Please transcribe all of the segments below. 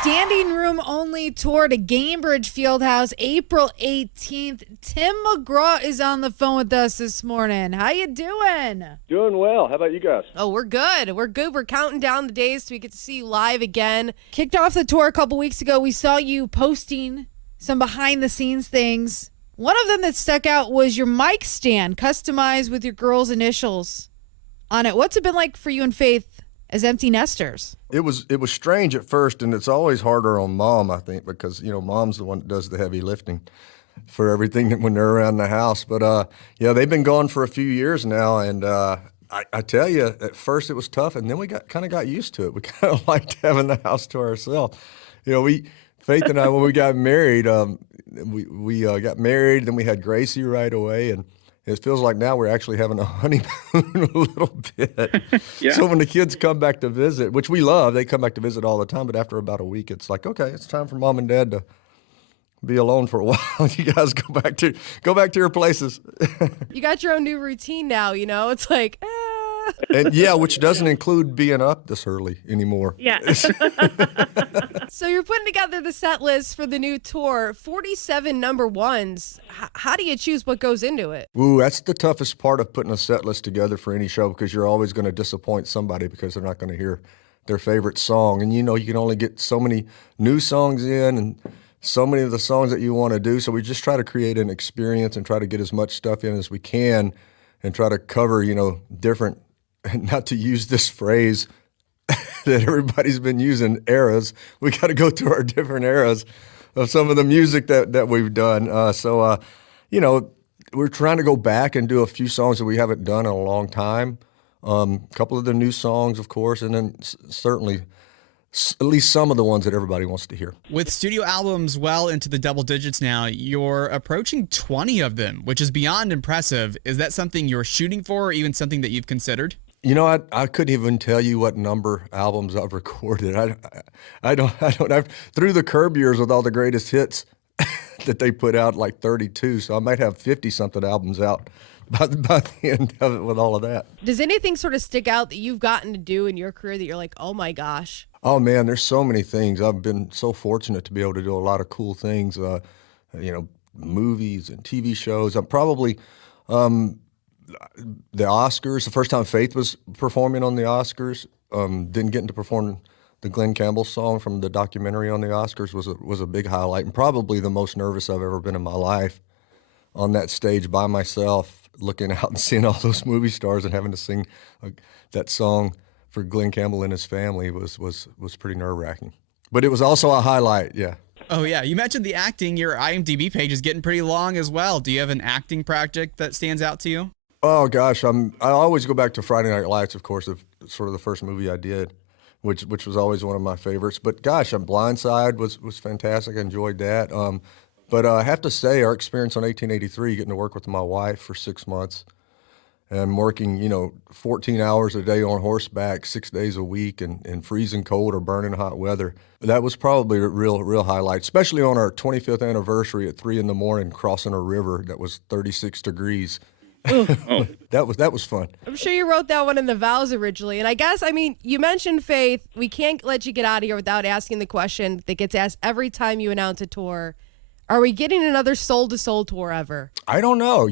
Standing room only tour to Gainbridge Fieldhouse, April 18th. Tim McGraw is on the phone with us this morning. How you doing? Doing well. How about you guys? Oh, we're good. We're good. We're counting down the days so we get to see you live again. Kicked off the tour a couple weeks ago. We saw you posting some behind-the-scenes things. One of them that stuck out was your mic stand, customized with your girls' initials on it. What's it been like for you and Faith as empty nesters? It was strange at first, and it's always harder on Mom, I think, because, Mom's the one that does the heavy lifting for everything when they're around the house. But, they've been gone for a few years now, and I tell you, at first it was tough, and then we got used to it. We kind of liked having the house to ourselves. Faith and I, when we got married, we got married, then we had Gracie right away, and it feels like now we're actually having a honeymoon a little bit. Yeah. So when the kids come back to visit, which we love, they come back to visit all the time, but after about a week, it's like, okay, it's time for Mom and Dad to be alone for a while. You guys go back to your places. You got your own new routine now, It's like, And which doesn't include being up this early anymore. Yeah. So you're putting together the set list for the new tour, 47 number ones. How do you choose what goes into it? Ooh, that's the toughest part of putting a set list together for any show, because you're always going to disappoint somebody because they're not going to hear their favorite song. And you can only get so many new songs in and so many of the songs that you want to do. So we just try to create an experience and try to get as much stuff in as we can and try to cover, different, not to use this phrase that everybody's been using, eras. We got to go through our different eras of some of the music that we've done. We're trying to go back and do a few songs that we haven't done in a long time. A couple of the new songs, of course, and then certainly at least some of the ones that everybody wants to hear. With studio albums well into the double digits now, you're approaching 20 of them, which is beyond impressive. Is that something you're shooting for, or even something that you've considered? I couldn't even tell you what number albums I've recorded. I don't. I've through the Curb years with all the greatest hits that they put out, like 32. So I might have 50-something albums out by the end of it with all of that. Does anything sort of stick out that you've gotten to do in your career that you're like, oh my gosh? Oh man, there's so many things. I've been so fortunate to be able to do a lot of cool things. Movies and TV shows. I'm probably. The Oscars, the first time Faith was performing on the Oscars, didn't get to perform the Glenn Campbell song from the documentary on the Oscars was a big highlight, and probably the most nervous I've ever been in my life on that stage by myself, looking out and seeing all those movie stars and having to sing that song for Glenn Campbell and his family was pretty nerve-wracking. But it was also a highlight, yeah. Oh, yeah. You mentioned the acting. Your IMDb page is getting pretty long as well. Do you have an acting project that stands out to you? Oh gosh, I always go back to Friday Night Lights, of course, sort of the first movie I did, which was always one of my favorites. But gosh, Blindside was fantastic. I enjoyed that. But I have to say, our experience on 1883, getting to work with my wife for 6 months, and working 14 hours a day on horseback, 6 days a week, in freezing cold or burning hot weather, that was probably a real highlight. Especially on our 25th anniversary at 3 a.m. crossing a river that was 36 degrees. Oh. That was fun. I'm sure you wrote that one in the vows originally. And I guess, you mentioned Faith. We can't let you get out of here without asking the question that gets asked every time you announce a tour. Are we getting another Soul to Soul tour ever? I don't know.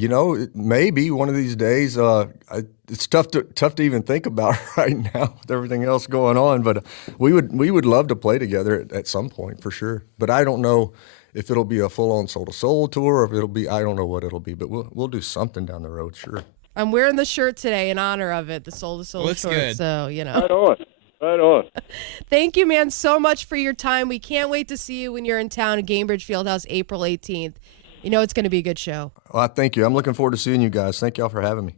Maybe one of these days. It's tough to even think about right now with everything else going on. But we would love to play together at some point for sure. But I don't know if it'll be a full-on Soul to Soul tour, or if it'll be, I don't know what it'll be, but we'll do something down the road, sure. I'm wearing the shirt today in honor of it, the Soul to Soul Looks shirt. good. So, Right on. Thank you, man, so much for your time. We can't wait to see you when you're in town at Gainbridge Fieldhouse, April 18th. It's going to be a good show. Well, thank you. I'm looking forward to seeing you guys. Thank y'all for having me.